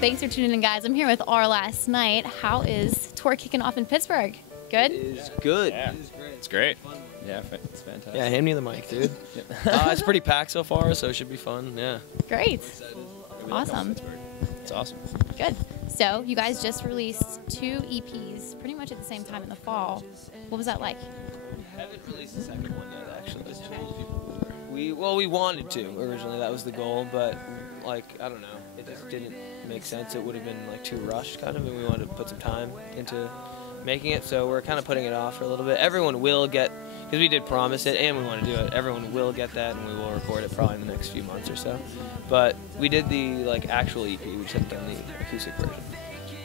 Thanks for tuning in, guys. I'm here with Our Last Night. How is tour kicking off in Pittsburgh? Good? It is good. Yeah. It is great. It's great. Yeah, it's fantastic. Yeah, hand me the mic, dude. It's pretty packed so far, so it should be fun. Yeah. Great. Awesome. It's awesome. Good. So, you guys just released 2 EPs pretty much at the same time in the fall. What was that like? I haven't released the second one yet, actually. We wanted to originally. That was the goal, but like I don't know, it just didn't make sense. It would have been like too rushed, kind of, and we wanted to put some time into making it. So we're kind of putting it off for a little bit. Everyone will get, because we did promise it, and we want to do it. Everyone will get that, and we will record it probably in the next few months or so. But we did the actual EP. We just haven't done the acoustic version.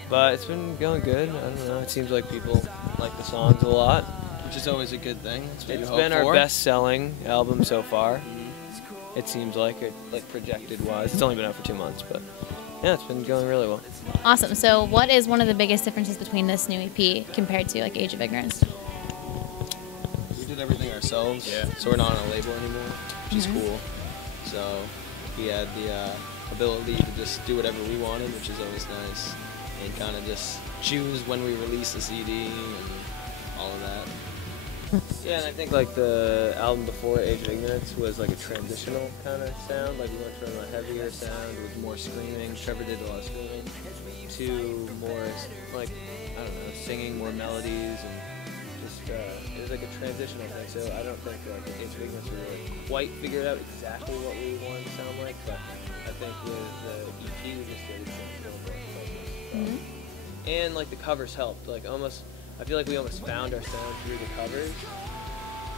But it's been going good. I don't know. It seems like people like the songs a lot, which is always a good thing. It's been our best-selling album so far. Mm-hmm. It seems like projected-wise. It's only been out for 2 months, but yeah, it's been going really well. Awesome. So, what is one of the biggest differences between this new EP compared to Age of Ignorance? We did everything ourselves, yeah. So we're not on a label anymore, which is cool. So we had the ability to just do whatever we wanted, which is always nice, and kind of just choose when we release the CD and all of that. Yeah, and I think the album before Age of Ignorance was like a transitional kind of sound. Like we went from a heavier sound with more screaming. Trevor did a lot of screaming, to more I don't know, singing, more melodies, and just it was like a transitional thing. So I don't think Age of Ignorance we really quite figured out exactly what we wanted to sound like, but I think with the EP we just did it a little more focused. And the covers helped. I feel like we almost found our sound through the covers,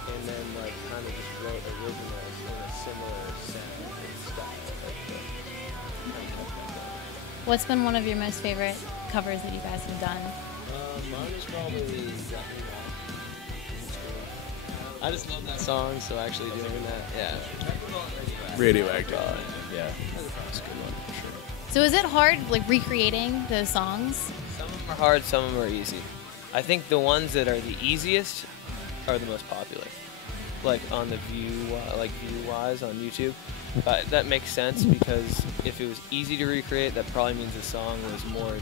and then kind of just wrote originals in a similar sound and style. What's been one of your most favorite covers that you guys have done? Mine is probably I just love that song, so actually doing that, yeah. Radioactive. Yeah, that's a good one for sure. So is it hard, recreating those songs? Some of them are hard, some of them are easy. I think the ones that are the easiest are the most popular. On the view-wise on YouTube. But that makes sense because if it was easy to recreate, that probably means the song was more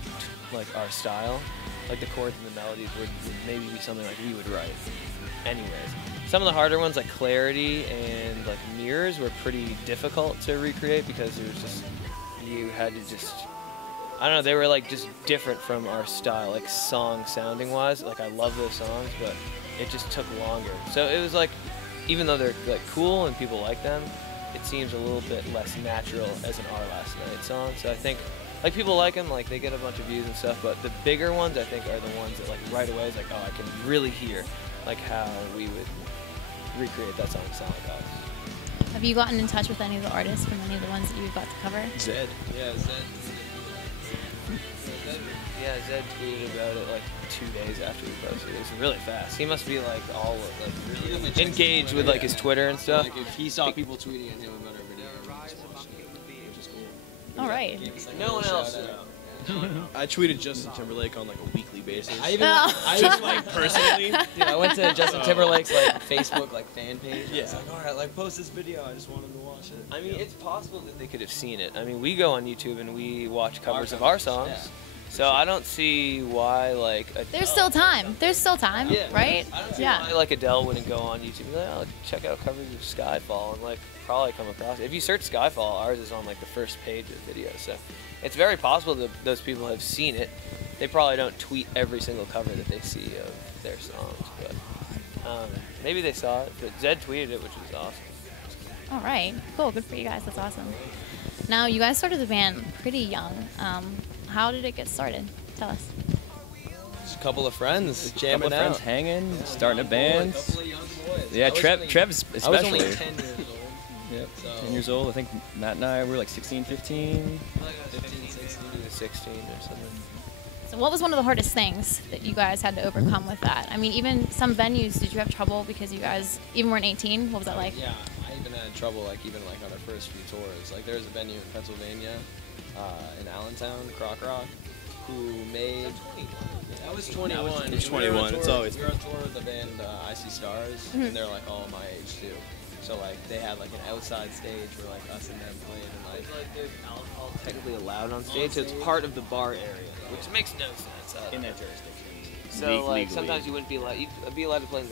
our style. The chords and the melodies would maybe be something we would write. Anyways, some of the harder ones like Clarity and Mirrors were pretty difficult to recreate because it was just, you had to just, I don't know, they were just different from our style, song sounding wise. I love those songs, but it just took longer. So it was even though they're cool and people like them, it seems a little bit less natural as an Our Last Night song. So I think people like them, they get a bunch of views and stuff, but the bigger ones I think are the ones that right away is oh, I can really hear how we would recreate that song sound like us. Have you gotten in touch with any of the artists from any of the ones that you got to cover? Zed. Yeah, Zed. Yeah, Zed tweeted about it 2 days after we posted it. It was really fast. He must be all really engaged with his Twitter and stuff. If he saw people tweeting at him about our video, he just watched it, which is cool. All right. No one else. I tweeted Justin Timberlake on a weekly basis. I was personally. Dude, I went to Justin Timberlake's Facebook fan page. Yeah. I was all right, post this video. I just want him to watch it. I mean, it's possible that they could have seen it. I mean, we go on YouTube and we watch covers of our songs. Yeah. So I don't see why There's still time. There's still time, right? I don't see why Adele wouldn't go on YouTube and be oh, check out covers of Skyfall and probably come across it. If you search Skyfall, ours is on the first page of the video. So it's very possible that those people have seen it. They probably don't tweet every single cover that they see of their songs, but maybe they saw it. But Zed tweeted it, which was awesome. All right, cool. Good for you guys. That's awesome. Now, you guys started the band pretty young. How did it get started? Tell us. Just a couple of friends jamming couple of friends hanging, starting a band. Yeah, Trev's especially. I was only 10 years old. Yep, So 10 years old. I think Matt and I were 16, 15. 15, 16 or something. So what was one of the hardest things that you guys had to overcome with that? I mean, even some venues, did you have trouble because you guys even weren't 18? What was that like? Yeah, I even had trouble even on our first few tours. There was a venue in Pennsylvania, in Allentown, Croc Rock, who made. I was 21. It was 21. It's always. We were on tour with the band Icy Stars, and they're all my age too. So like they had like an outside stage where like us and them played, and like There's alcohol technically allowed on stage, so it's part of the bar area, which makes no sense. In that jurisdiction. So like Legally. sometimes you wouldn't be allowed. You'd be allowed to play in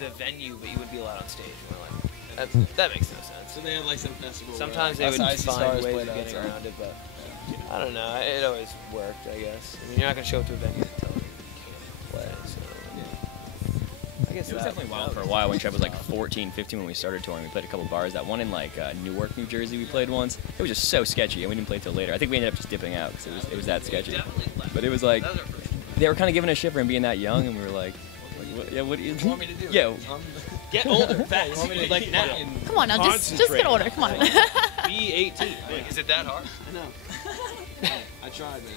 the venue, but you wouldn't be allowed on stage. We're like, that makes no sense. so they had like some festival. Sometimes they where, would like, us find Icy Stars ways played of getting outside. around it, but I don't know. It always worked, I guess. I mean, you're not gonna show up to a venue and tell them you can't play. So I guess It was that- definitely wild that for a was- while when Trev was like 14, 15 when we started touring. We played a couple bars. That one in like Newark, New Jersey, we played once. It was just so sketchy, and we didn't play till later. I think we ended up just dipping out because it was that sketchy. Definitely left. But it was like That was our first. they were kind of giving us shit for him being that young, and we were like, yeah, what do you want me to do? Yeah, Get older, fast. Want me to Like now. Come on now, just get older. Come on. Be 18. Like, is it that hard? I know. I tried, man.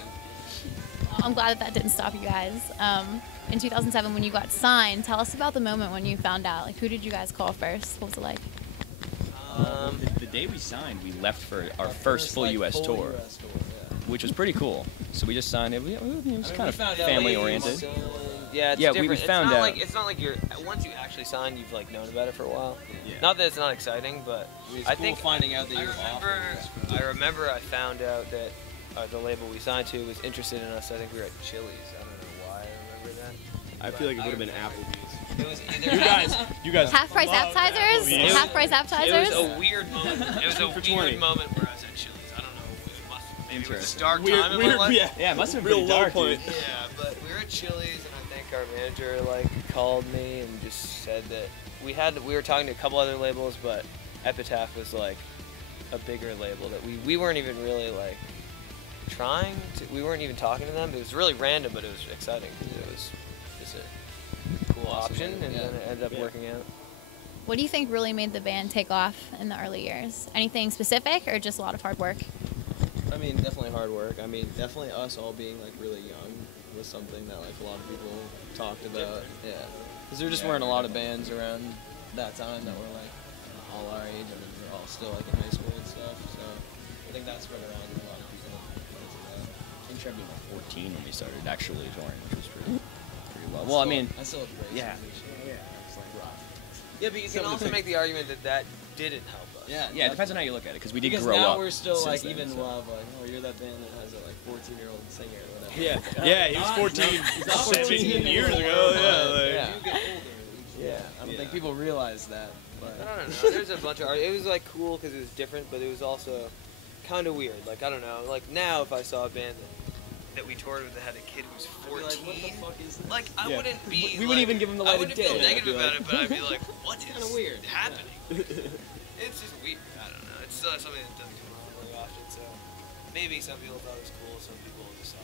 I'm glad that didn't stop you guys. In 2007, when you got signed, tell us about the moment when you found out. Like, who did you guys call first? What was it like? the day we signed, we left for our first full like, U.S. full tour, US tour, yeah. which was pretty cool. So we just signed it. It was kind of found out family late, oriented. so- Yeah, it's Yeah, different. we found it's not out. Like, it's not like you're once you actually sign, you've like known about it for a while. Yeah. Not that it's not exciting, but It's I cool think finding out that I you're remember I found out that the label we signed to was interested in us. I think we were at Chili's. I don't know why I remember that. I feel like it would have been Applebee's. It was either You guys. Half price love appetizers? Applebee's. Half price appetizers? It was a weird moment. It was a For weird 20. moment where I was at Chili's. I don't know. It must, maybe it was a Interesting. dark time in my Weird, life. yeah. Yeah, it must have been Real pretty low dark, point. dude. Yeah, but we were at Chili's, and I think our manager like called me and just said that we were talking to a couple other labels, but Epitaph was like a bigger label that we weren't even really like trying to. We weren't even talking to them. It was really random, but it was exciting because it was just a cool option, and then it ended up working out. What do you think really made the band take off in the early years? Anything specific or just a lot of hard work? I mean, definitely hard work. I mean, definitely us all being like really young was something that like a lot of people talked about. Yeah, because there just weren't a lot of bands around that time that were like all our age, and we were all still like in high school and stuff. So I think that spread around to a lot of people. I think Trev was like 14 when we started actually touring, which was pretty well. Well, I mean, I still have races yeah. and shit. It's like rock. Yeah, but you can also make the argument that that didn't help us. yeah, it depends on how you look at it, because we did Because grow now up. we're still since like then, even so. love like, oh, you're that band that has a like 14-year-old singer or whatever. Yeah, he was 14 17 years ago. Yeah, like, Yeah, I don't think people realize that. But I don't know. There's a bunch of art. It was like cool because it was different, but it was also kind of weird. Like I don't know. Like now, if I saw a band that we toured with that had a kid who was 14, like, what the fuck is this? like I Yeah. wouldn't be. We wouldn't even give him the light I of wouldn't day. feel I'd negative be about like- it, but I'd be like, what is Kinda weird. happening? It's just weird. I don't know. It's something that doesn't come around very often. So maybe some people thought it was cool. Some people just sucked.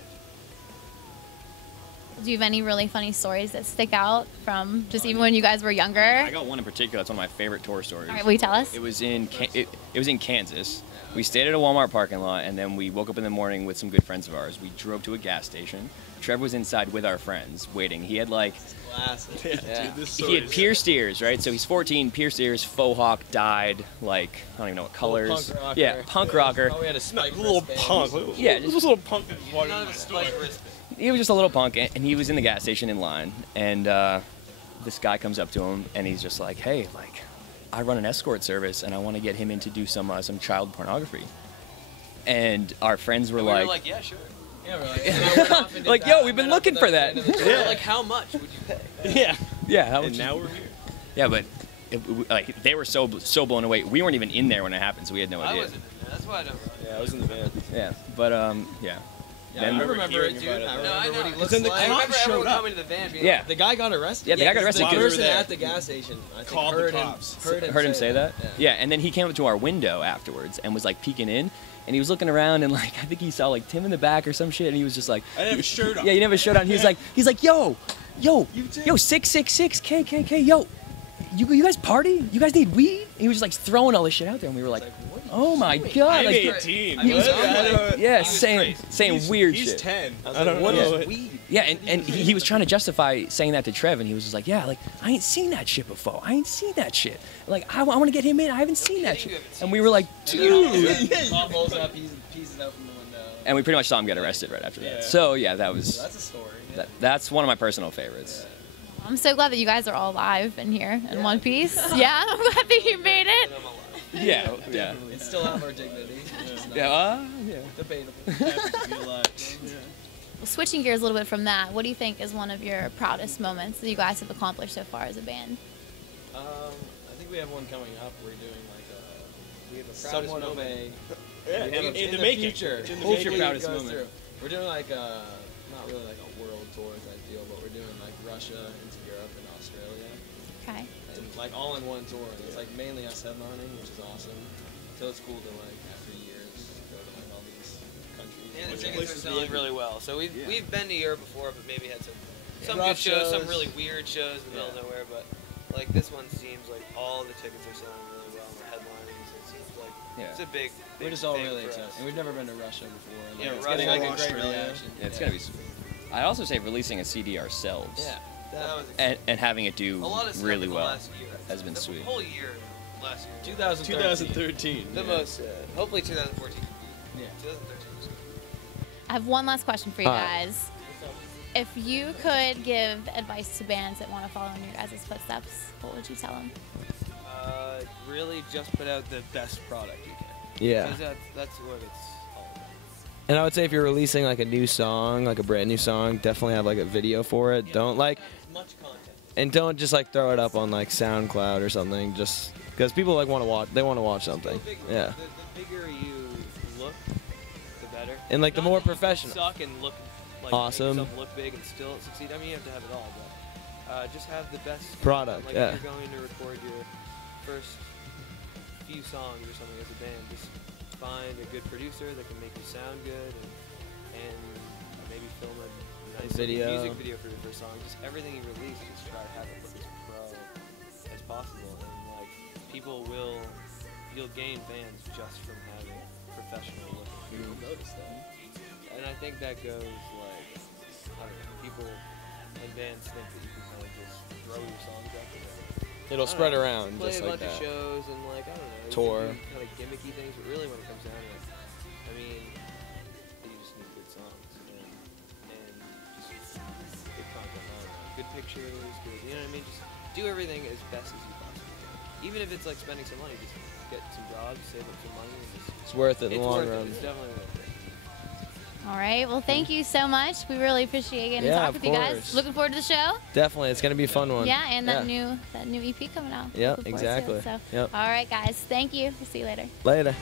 Do you have any really funny stories that stick out from just even when you guys were younger? I got one in particular. That's one of my favorite tour stories. All right, will you tell us? It was in it was in Kansas. We stayed at a Walmart parking lot, and then we woke up in the morning with some good friends of ours. We drove to a gas station. Trevor was inside with our friends waiting. He had like classic. yeah, dude, this he story had is- pierced ears, right? So he's 14, pierced ears, faux hawk, dyed, like I don't even know what colors. punk rocker. Yeah, punk rocker. Oh, we had a spike little wristband. punk. Yeah, this was a little punk that was walking None in of the it's store. like wristband. He was just a little punk, and he was in the gas station in line, and this guy comes up to him, and he's just like, "Hey, like, I run an escort service, and I want to get him in to do some child pornography." And our friends were And we like, were like, yeah, sure. Yeah, we're like, and I went off and did Like, that, yo, and we've been met up looking with for them at that. the end of the tour. Like, how much would you pay? Yeah, "Yeah, how and much?" now we're here. Yeah, but like they were so blown away. We weren't even in there when it happened, so we had no I idea. wasn't in there. That's why I don't. Yeah, I was in the van. Yeah, but yeah. Yeah, Then- I remember hearing it, dude. about it, I though. No, I remember know. what he It's looks then the like. I remember cops everyone showed up. coming to the van being Yeah. like, The guy got arrested. Yeah, the guy got 'cause arrested The While we were person there. at the gas station, I think, Called the heard him. cops. Heard him say that? Yeah, and then he came up to our window afterwards and was like peeking in, and he was looking around and like I think he saw like Tim in the back or some shit, and he was just like, I didn't have a shirt on. yeah, you never showed on. He's like, yo, 666 KKK, yo, you guys party? You guys need weed? And he was just like throwing all this shit out there, and we were like, oh my god, I'm like, 18. He was What? crazy. I don't- yeah, was saying crazy. weird He's shit. 10. I was I don't like, what know. is weed? Yeah, and he was trying to justify saying that to Trev, and he was just like, yeah, like, I ain't seen that shit before. I ain't seen that shit. Like, I want to get him in. I haven't seen that kidding, you shit. haven't And we were like, dude. Bob rolls up, he pieces out from the window. And we pretty much saw him get arrested right after that. Yeah. So, yeah, that was, That's a story. Yeah. that's one of my personal favorites. I'm so glad that you guys are all alive in here in one piece. Yeah, I'm glad that you made it. Yeah, yeah. It's still out of our dignity. Yeah, Debatable. Well, switching gears a little bit from that, what do you think is one of your proudest moments that you guys have accomplished so far as a band? I think we have one coming up. We're doing like we have a somewhat of a in the making. future. What's your proudest moment? We're doing like not really like a world tour type deal, but we're doing like Russia into Europe and Australia. Okay. And like all in one tour. It's like mainly us headlining, which is awesome. So it's cool to like after years go to like all these countries. And the Which tickets are places selling do you- really well. So we've been to Europe before, but maybe had some Rough good shows, some shows. really weird shows in the middle of nowhere. But like this one seems like all the tickets are selling really well. And we're headlining, so it seems like it's a big We're just all thing really for excited. us. And we've never been to Russia before. And, like, Yeah, it's Russia getting like or a great Australia. reaction. Yeah, it's gonna be sweet. I'd also say releasing a CD ourselves. Yeah. That was exciting. And having it do A lot of stuff really in the well last year has been the sweet. whole year last year. 2013. The most, hopefully 2014. Yeah. 2013 was good. I have one last question for you All right. guys. If you could give advice to bands that want to follow in your guys' footsteps, what would you tell them? Really just put out the best product you can. Yeah. Because that's what it's all about. And I would say if you're releasing like a new song, like a brand new song, definitely have like a video for it. Don't like, As much content. and don't just like throw it up on like SoundCloud or something. Just because people like want to watch, they want to watch something. Yeah. The bigger you look, the better. And like the Not more that you can professional. Suck and look like Awesome. Make yourself look big and still succeed. I mean, you have to have it all, but just have the best Product, Like yeah. if you're going to record your first few songs or something as a band, just find a good producer that can make you sound good and maybe film a nice Video. music video for your first song. Just everything you release, just try to have it look as pro as possible, and like you'll gain fans just from having professional looking. People notice that. And I think that goes like, I don't know, people and bands think that you can kind of just throw your songs up and It'll spread around play just a like bunch that. of shows and like, I don't know, Tour. kind of gimmicky things, but really when it comes down to it, I mean, you just need good songs and just good content all around. Good pictures, good, you know what I mean? Just do everything as best as you possibly can. Even if it's like spending some money, just get some jobs, save up some money, and just, It's worth it in the it's long worth run. it. It's definitely worth it. All right. Well, thank you so much. We really appreciate getting to Yeah, talk of with you guys. course. Looking forward to the show. Definitely, it's gonna be a fun one. Yeah, and that new EP coming out. Yep, Looking forward to it. exactly. So, Yep. all right, guys. Thank you. We'll see you later. Later.